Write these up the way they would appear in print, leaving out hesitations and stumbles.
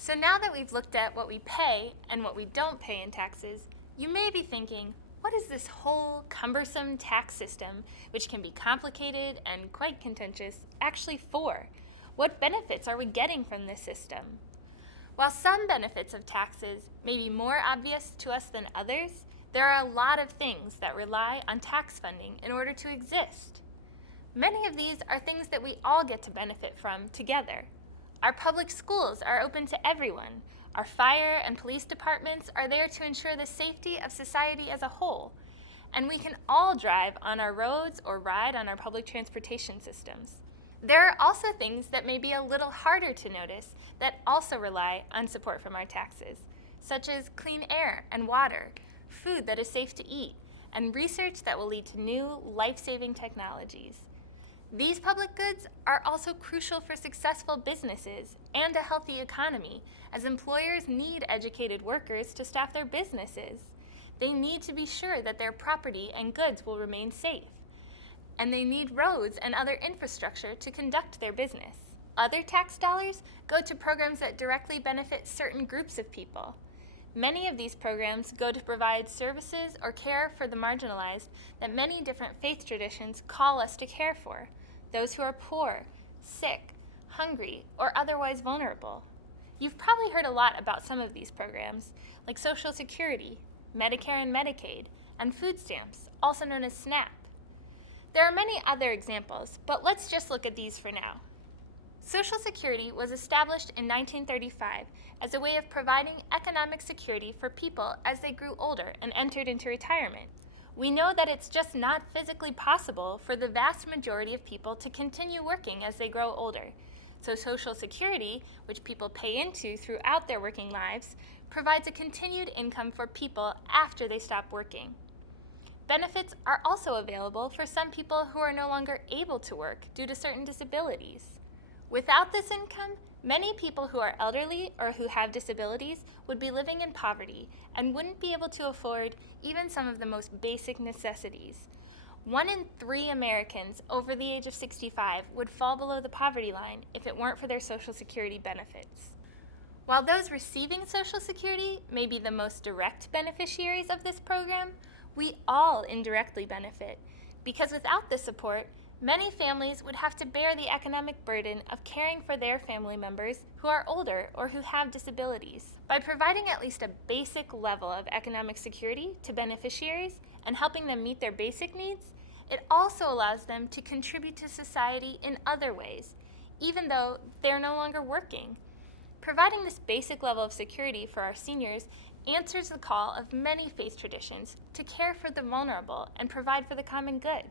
So now that we've looked at what we pay and what we don't pay in taxes, you may be thinking, what is this whole cumbersome tax system, which can be complicated and quite contentious, actually for? What benefits are we getting from this system? While some benefits of taxes may be more obvious to us than others, there are a lot of things that rely on tax funding in order to exist. Many of these are things that we all get to benefit from together. Our public schools are open to everyone. Our fire and police departments are there to ensure the safety of society as a whole. And we can all drive on our roads or ride on our public transportation systems. There are also things that may be a little harder to notice that also rely on support from our taxes, such as clean air and water, food that is safe to eat, and research that will lead to new life-saving technologies. These public goods are also crucial for successful businesses and a healthy economy, as employers need educated workers to staff their businesses. They need to be sure that their property and goods will remain safe. And they need roads and other infrastructure to conduct their business. Other tax dollars go to programs that directly benefit certain groups of people. Many of these programs go to provide services or care for the marginalized that many different faith traditions call us to care for. Those who are poor, sick, hungry, or otherwise vulnerable. You've probably heard a lot about some of these programs, like Social Security, Medicare and Medicaid, and food stamps, also known as SNAP. There are many other examples, but let's just look at these for now. Social Security was established in 1935 as a way of providing economic security for people as they grew older and entered into retirement. We know that it's just not physically possible for the vast majority of people to continue working as they grow older. So Social Security, which people pay into throughout their working lives, provides a continued income for people after they stop working. Benefits are also available for some people who are no longer able to work due to certain disabilities. Without this income, many people who are elderly or who have disabilities would be living in poverty and wouldn't be able to afford even some of the most basic necessities. 1 in 3 Americans over the age of 65 would fall below the poverty line if it weren't for their Social Security benefits. While those receiving Social Security may be the most direct beneficiaries of this program, we all indirectly benefit, because without this support, many families would have to bear the economic burden of caring for their family members who are older or who have disabilities. By providing at least a basic level of economic security to beneficiaries and helping them meet their basic needs, it also allows them to contribute to society in other ways, even though they're no longer working. Providing this basic level of security for our seniors answers the call of many faith traditions to care for the vulnerable and provide for the common good.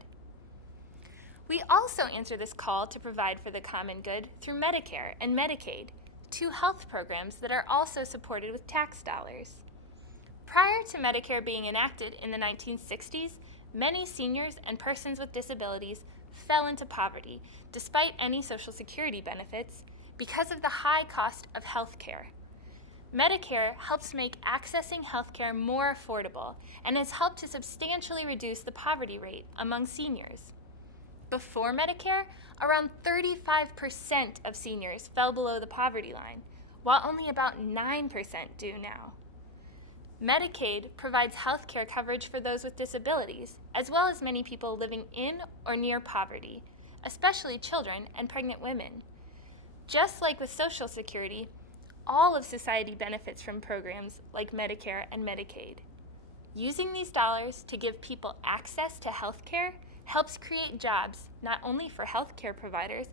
We also answer this call to provide for the common good through Medicare and Medicaid, 2 health programs that are also supported with tax dollars. Prior to Medicare being enacted in the 1960s, many seniors and persons with disabilities fell into poverty despite any Social Security benefits because of the high cost of health care. Medicare helps make accessing health care more affordable and has helped to substantially reduce the poverty rate among seniors. Before Medicare, around 35% of seniors fell below the poverty line, while only about 9% do now. Medicaid provides health care coverage for those with disabilities, as well as many people living in or near poverty, especially children and pregnant women. Just like with Social Security, all of society benefits from programs like Medicare and Medicaid. Using these dollars to give people access to health care helps create jobs not only for healthcare providers,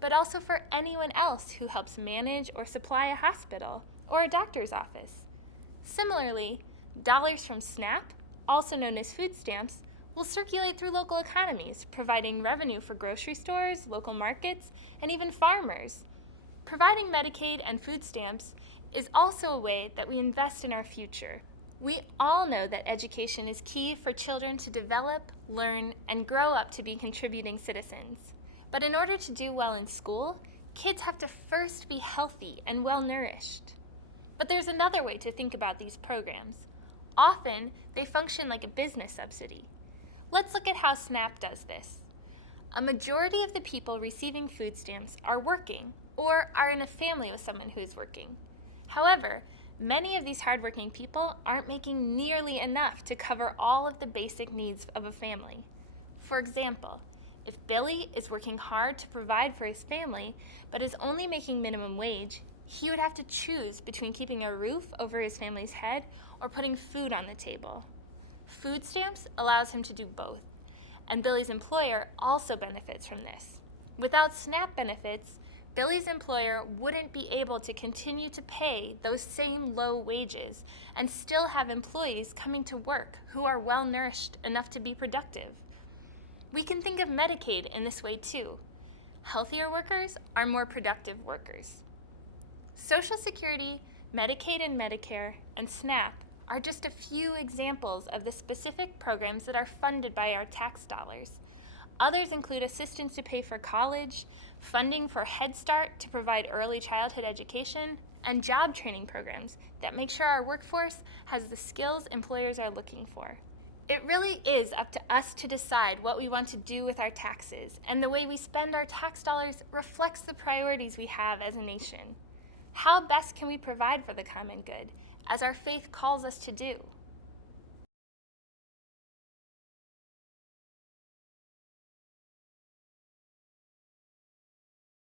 but also for anyone else who helps manage or supply a hospital or a doctor's office. Similarly, dollars from SNAP, also known as food stamps, will circulate through local economies, providing revenue for grocery stores, local markets, and even farmers. Providing Medicaid and food stamps is also a way that we invest in our future. We all know that education is key for children to develop, learn, and grow up to be contributing citizens. But in order to do well in school, kids have to first be healthy and well-nourished. But there's another way to think about these programs. Often, they function like a business subsidy. Let's look at how SNAP does this. A majority of the people receiving food stamps are working or are in a family with someone who's working. However, many of these hardworking people aren't making nearly enough to cover all of the basic needs of a family. For example, if Billy is working hard to provide for his family, but is only making minimum wage, he would have to choose between keeping a roof over his family's head or putting food on the table. Food stamps allows him to do both, and Billy's employer also benefits from this. Without SNAP benefits, Billy's employer wouldn't be able to continue to pay those same low wages and still have employees coming to work who are well nourished enough to be productive. We can think of Medicaid in this way too. Healthier workers are more productive workers. Social Security, Medicaid and Medicare, and SNAP are just a few examples of the specific programs that are funded by our tax dollars. Others include assistance to pay for college, funding for Head Start to provide early childhood education, and job training programs that make sure our workforce has the skills employers are looking for. It really is up to us to decide what we want to do with our taxes, and the way we spend our tax dollars reflects the priorities we have as a nation. How best can we provide for the common good, as our faith calls us to do?